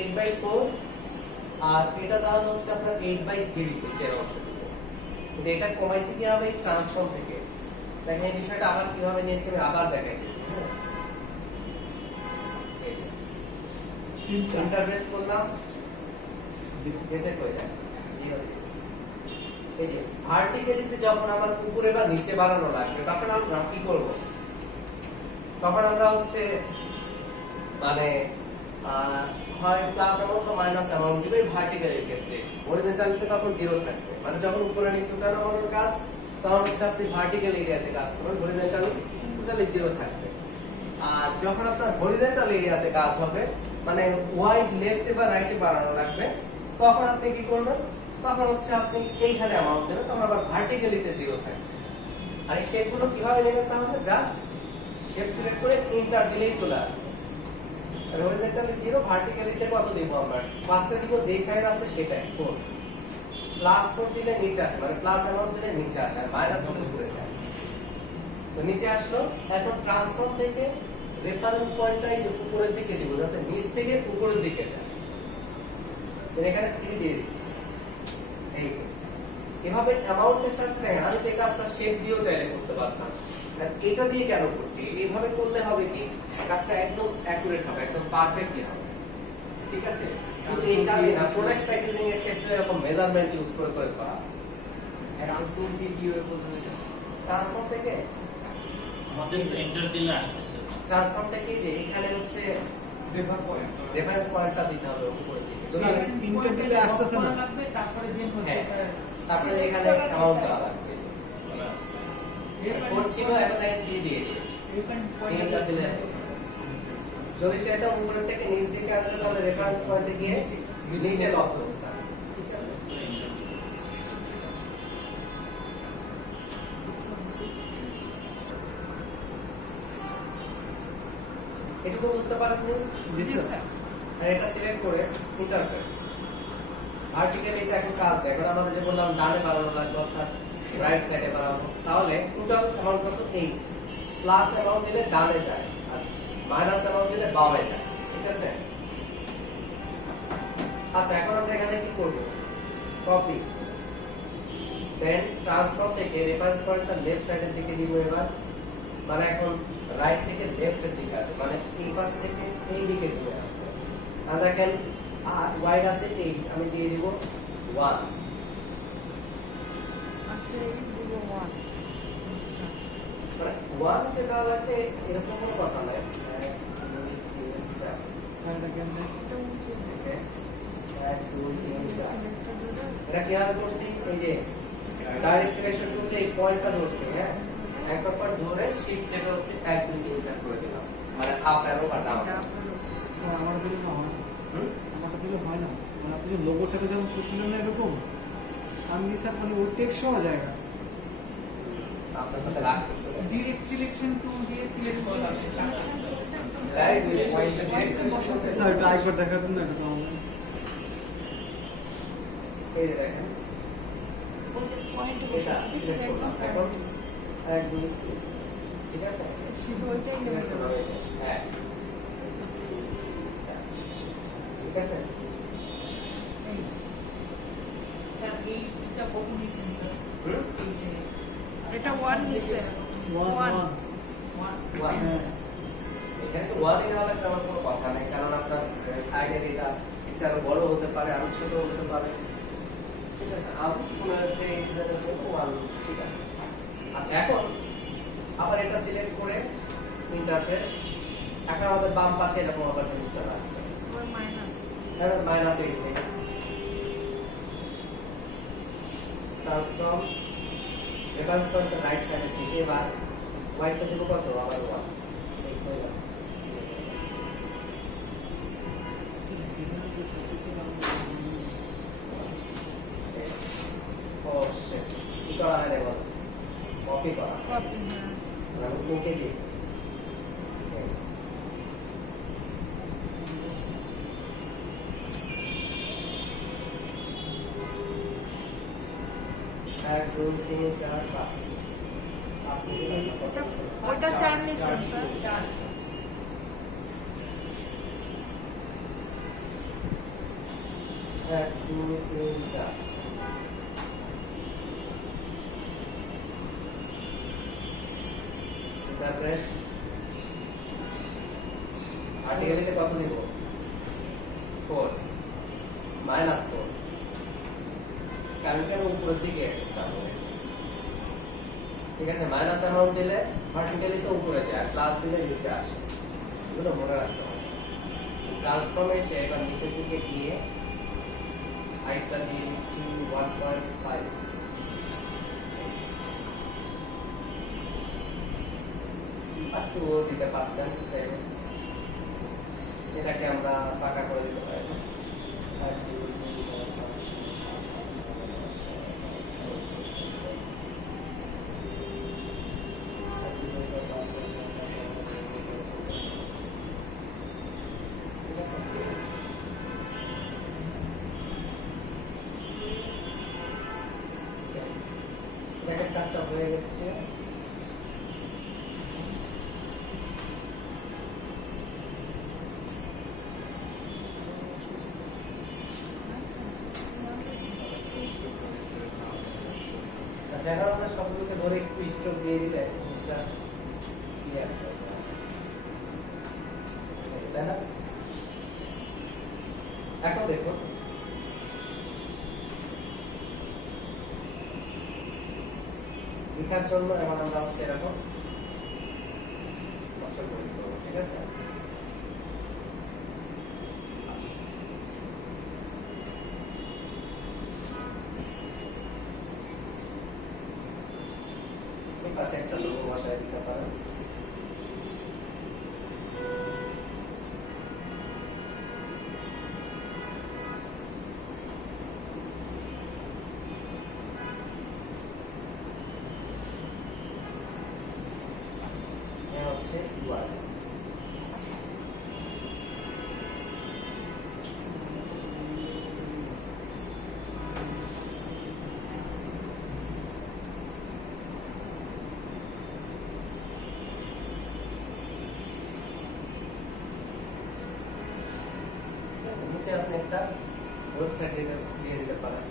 8/4 আর এটা তাহলে হচ্ছে আপনার 8/3 নিচের অংশটুকু। কিন্তু এটা কমাইছে কি হবে ট্রান্সফর্ম থেকে। দেখেন এই বিষয়টা আবার কিভাবে নিয়েছি আমি আবার দেখাইতেছি। ইন্টারফেস করলাম, এসে কই যায় 0। এই যে ভার্টিক্যালিতে যখন আমার উপরে বা নিচে বাড়ানো লাগবে তখন আমরা কি করব, তখন আমরা হচ্ছে মানে হয় প্লাস অ্যামাউন্ট বা মাইনাস অ্যামাউন্ট দিবে ভার্টিক্যালের ক্ষেত্রে। হরিজন্টালিতে তখন 0 থাকবে, মানে যখন উপরে নিচে উঠানোর কাজ তখন হচ্ছে আপনি ভার্টিক্যাল এরিয়াতে কাজ করবেন, হরিজন্টালি টোটালি 0 থাকবে। আর যখন আপনার হরিজন্টাল এরিয়াতে কাজ হবে মানে ওয়াইড লেফটে বা রাইটে বাড়ানো লাগবে, তখন আপনি কি করবেন, তখন হচ্ছে আপনি এইখানে অ্যামাউন্ট দেবেন, তখন আবার ভার্টিক্যালিতে 0 থাকবে। আর এই শেপগুলো কিভাবে নেবেন, তাহলে জাস্ট শেপ সিলেক্ট করে এন্টার দিলেই চলে আসবে। হরিজন্টালি 0, ভার্টিক্যালিতে কত দিব আমরা, ফার্স্টে দিব যেই সাইড আছে সেটাই 4, +4 দিলে নিচে আসে, মানে প্লাস অ্যামাউন্ট দিলে নিচে আসে, আর মাইনাস দিলে উপরে যায়। তো নিচে আসলো। এখন ট্রান্সফর্ম থেকে রেফারেন্স পয়েন্টটাই যে উপরের দিকে দিব যাতে নিচ থেকে উপরের দিকে যায়। এখানে 3 দিয়ে দিচ্ছি। এই যে এভাবে অ্যামাউন্টের সাথে দেখেন আমি তো এই কাজটা শেপ দিয়েও চাইলে করতে পারতাম, কারণ এটা দিয়ে কেন করছি, এইভাবে করলে হবে কি কাজটা একদম অ্যাকুরেট হবে, একদম পারফেক্টলি হবে। ঠিক আছে, শুধু এই কাজে না, প্রোডাক্ট প্যাকেজিং এর ক্ষেত্রে এরকম মেজারমেন্ট ইউজ করে করে করা। ট্রান্সফর্ম থেকে কি হবে পদ্ধতিটা? ট্রান্সফর্ম থেকে আমাদের তো এন্টার দিলে আসতেছে না। ট্রান্সফর্ম থেকে যে এখানে হচ্ছে রেফার পয়েন্ট রেফারেন্স পয়েন্টটা দিতে হবে উপরের দিকে। যদি স্যার, ইন্টার দিলে আসতেছে না। লাগবে, তারপরে দেন হচ্ছে হ্যাঁ। স্যার তারপরে এখানে অ্যামাউন্ট দেওয়া লাগবে। বলে আসছে। 4 ছিল এখন 3 দিয়ে দিয়েছি। রেফারেন্স তিনটা পয়েন্ট দিলে যদি চাইতাম উপরের থেকে নিচ দিকে আসবে তাহলে রেফারেন্স পয়েন্টে গিয়ে নিচে লক করতাম। ঠিক আছে, এটুকু বুঝতে পারেননি? জি জি স্যার। স্যার। আর এটা সিলেক্ট করে ইন্টারফেস ভার্টিক্যালি এটা এখন কাজ দেয়। এখন আমাদের যে বললাম ডানে বাড়ানো লাগবে অর্থাৎ রাইট সাইডে বাড়াবো, তাহলে টোটাল অ্যামাউন্ট কত 8, প্লাস অ্যামাউন্ট দিলে ডানে যায় আর মাইনাস অ্যামাউন্ট দিলে বামে যায়। ঠিক আছে, আচ্ছা এখন আমরা এখানে কি করব, কপি দেন ট্রান্সফর্ম থেকে রেফারেন্স পয়েন্টটা লেফট সাইডের দিকে দিব এবার, মানে এখন রাইট থেকে লেফটের দিকে আসবে, মানে এই পাশ থেকে এই দিকে চলে আসবে। আর দেখেন ওয়াইড আছে 8, আমি দিয়ে দিব 1। আসলে দিব 1 আচ্ছা মানে 1 যেটা লাগবে এরকম কোনো কথা নাই। 1 2 3 4 স্যার দেখেন না। এটা উঁচু থেকে 1 2 3 4 সিলেক্টটা দিলে এটা কিভাবে করছি, এই যে ডাইরেক্ট সিলেকশন করতে এই পয়েন্টটা ধরছি, হ্যাঁ একটা পয়েন্ট ধরে শিফট চেপে হচ্ছে 1 2 3 4 করে দিলাম, মানে আপ অ্যারো বা ডাউন। যা আপনার স্যার আমার দিলে না হয় না। আমারটা দিলে হয় না, মানে আপনি যে লোগোটাকে যেমন করছিলেন না এরকম, আমি স্যার মানে ওই টেক্সট হওয়া যায় না। আপনার সাথে রাগ করছে ডিরেক্ট সিলেকশন টুল দিয়ে সিলেক্ট করা ডাইরেক্ট পয়েন্টে স্যার এটা একবার দেখাতেন না, এটা তো আমাদের এই যে দেখেন পয়েন্ট এটা সিলেক্ট করলাম, এখন 1 2 3, ঠিক আছে, শুধু ওইটাই সিলেক্ট নেবে করা হয়েছে, হ্যাঁ আচ্ছা, ঠিক আছে। স্যার এইটা কত নিছেন স্যার হুম? এই যে এটা 1 নিছে ওয়ান। 1 হ্যাঁ। এখানে তো 1 এর হলে তেমন কোনো কথা নেই, কারণ আপনার সাইডের এটা ইচ্ছা আরো বড় হতে পারে, আরো ছোট হতে পারে। ঠিক আছে, আমি মনে হচ্ছে এই জায়গার জন্য 1 ঠিক আছে। আচ্ছা এখন আবার এটা সিলেক্ট করে ইন্টারফেস, এখন আমাদের বাম পাশে এরকম আবার জিনিসটা রাখবে, ওর মাইনাস এখন মাইনাস 8 নেই, ট্রান্সফর্ম রেফারেন্স পয়েন্টটা রাইট সাইডে থেকে এবার হোয়াইটটা দেবো কত, আবার 1 এই হলো। ও শিট, কি করা হয় রে বল, কপি করা কপি আমি ওকে দিই। এক দুই তিন চার পাঁচ, পাঁচ থেকে ছয়টা কত? ওটা 4 নিছেন স্যার এক দুই তিন চার, প্রেস আর্টিকেলিতে কত দিব, 4 -4, কারণ কেন উপরের দিকে চালু হয়েছে। ঠিক আছে, মাইনাস অ্যামাউন্ট দিলে ভার্টিক্যালি তো উপরে যায়, প্লাস দিলে নিচে আসে, এগুলো মনে রাখতে হবে। ট্রান্সফর্মে এসে এবার নিচের দিকে গিয়ে হাইটটা দিয়ে দিচ্ছি 1.5, একটু দিতে পারতেন চাইলে, এটাকে আমরা পাকা করে দিতে পারি। 1 2 3 4 5 6 ঠিক আছে, সেটাকে কাজটা হয়ে গেছে। আচ্ছা এখন আমরা সবগুলোকে ধরে একটু স্ট্রোক দিয়ে দিলে জিনিসটা ক্লিয়ার হবে, তাই না? এখন দেখো লেখার জন্য এখন আমরা হচ্ছে এরকম অপশন তৈরি করবো, ঠিক আছে? এই পাশে একটা লোগো বসায় দিতে পারেন। হচ্ছে URL। নিচে আপনি একটা ওয়েবসাইট দিয়ে দিতে পারেন।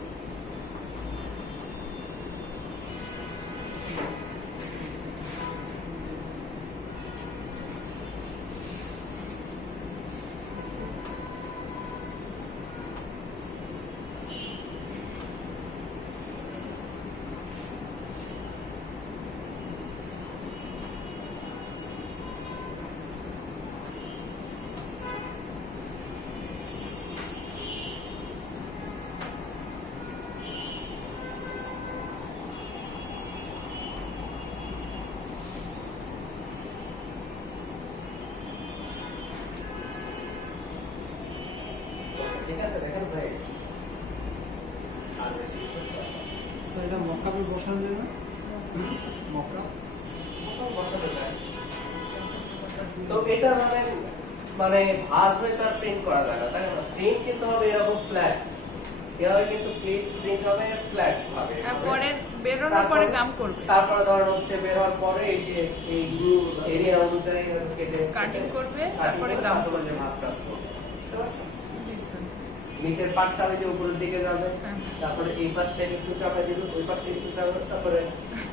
ঠিক আছে, দেখেন হয়ে গেছে। আর বেশি কিছু করার নেই। তো এটা মক্কাপে বসানো যায় না? মক্কা এখন বসাতে চাই। তো এটা মানে ভাঁজ হয়ে তো আর প্রিন্ট করা যায় না, তাই না? প্রিন্ট কিন্তু হবে এরকম ফ্ল্যাট, এভাবে কিন্তু প্রিন্ট হবে ফ্ল্যাট ভাবে। পরে বেরোনোর পরে গাম করবে, তারপরে ধরো হচ্ছে বের হওয়ার পরে এই যে এই এরিয়া অনুযায়ী কেটে কাটিং করবে, তারপরে গাম করবে। যে ভাঁজ টাজ করবে, বুঝতে পারছো? জি স্যার। নিচের পাটটা ওই যে উপরের দিকে যাবে, হ্যাঁ। তারপরে এই পাশ থেকে একটু চাপাই দিল, ওই পাশ থেকে একটু চাপাই, তারপরে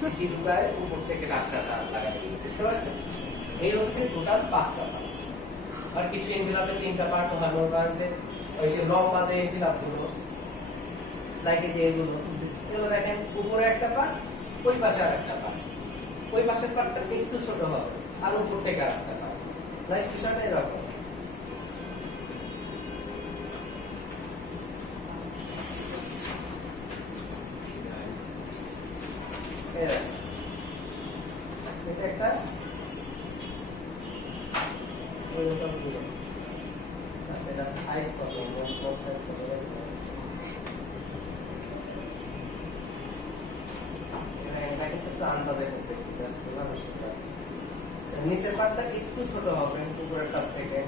চিঠি ঢুকায় উপর থেকে ডাক্তারটা লাগাই দিল, বুঝতে পারছেন? এই হচ্ছে টোটাল 5টা পার্ট। আর কিছু এনভেলপে 3টা পার্ট হয়, মনে করেন যে ওই যে লম্বা যে এনভেলপ গুলো লাইকে যে এগুলো দেখেন উপরে একটা পার্ট, ওই পাশে আর একটা পার্ট, ওই পাশের পার্টটা একটু ছোট হবে, আর উপর থেকে আর একটা পার্ট, লাইক বিষয়টা এরকম। এটা একটা ওইরকম ছিল। আচ্ছা, এটা সাইজ কত? কোন সাইজ কত? এটা কিন্তু একটু আন্দাজে করতেছি, জাস্ট মানুষটা। নিচের পাটটা একটু ছোট হবে উপরের তার থেকে,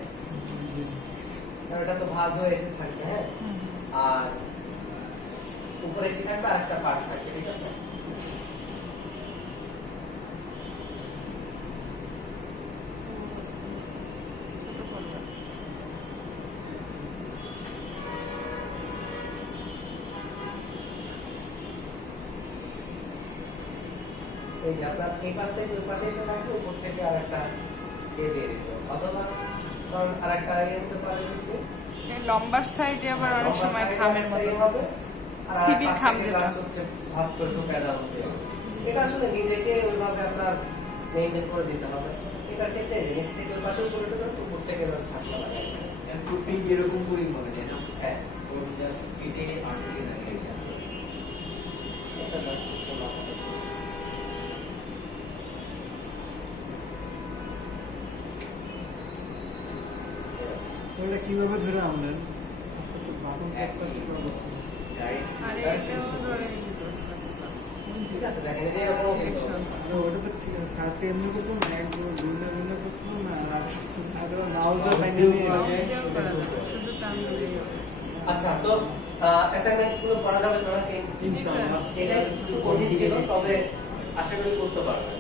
কারণ এটা তো ভাঁজ হয়ে এসে থাকবে, হ্যাঁ। আর উপরে কি থাকবে? আরেকটা পার্ট থাকবে, ঠিক আছে? ছোট করবে। এই যে আপনার এই পাশ থেকে ওই পাশে এসে থাকবে, উপর থেকে আরেকটা দিয়ে দিত, অথবা আরেকটা দিতে পারে যে এই লম্বার সাইডে আবার অনেক সময় খামের মতো হবে, সিভিল খাম যেটা। হচ্ছে ভাঁজ করে ঢোকায় দেওয়া হবে। এটা আসলে নিজেকে ওইভাবে আপনার মেইনটেইন করে দিতে হবে। এটা কেটে নিচ থেকে ওই পাশে উপরে ঢোকাবে, উপর থেকে জাস্ট ঢাকনা লাগাই দেবেন। টুপি যেরকম করি হবে যেন হ্যাঁ, ওর জাস্ট কেটে আটকে লাগে এটা জাস্ট হচ্ছে লাগাতে হবে। তো এটা কিভাবে ধরে আনলেন? বাটন চেক করা বস্তু ডাইরেক্ট আর এটাও ধরে নিতে স্যার। ঠিক আছে, দেখেন এই যে এরকম কিন্তু ওটা তো ঠিক আছে, সাথে এমনি করছিল না, একদম ভিন্ন করছিল না, আর নাও তো ফাইনালি মাউস দিয়েও করা যাবে, শুধু টান দিলেই হবে। আচ্ছা, তো অ্যাসাইনমেন্ট গুলো করা যাবে তো নাকি? ইনশাআল্লাহ। এটা একটু কঠিন ছিল, তবে আশা করি করতে পারবেন।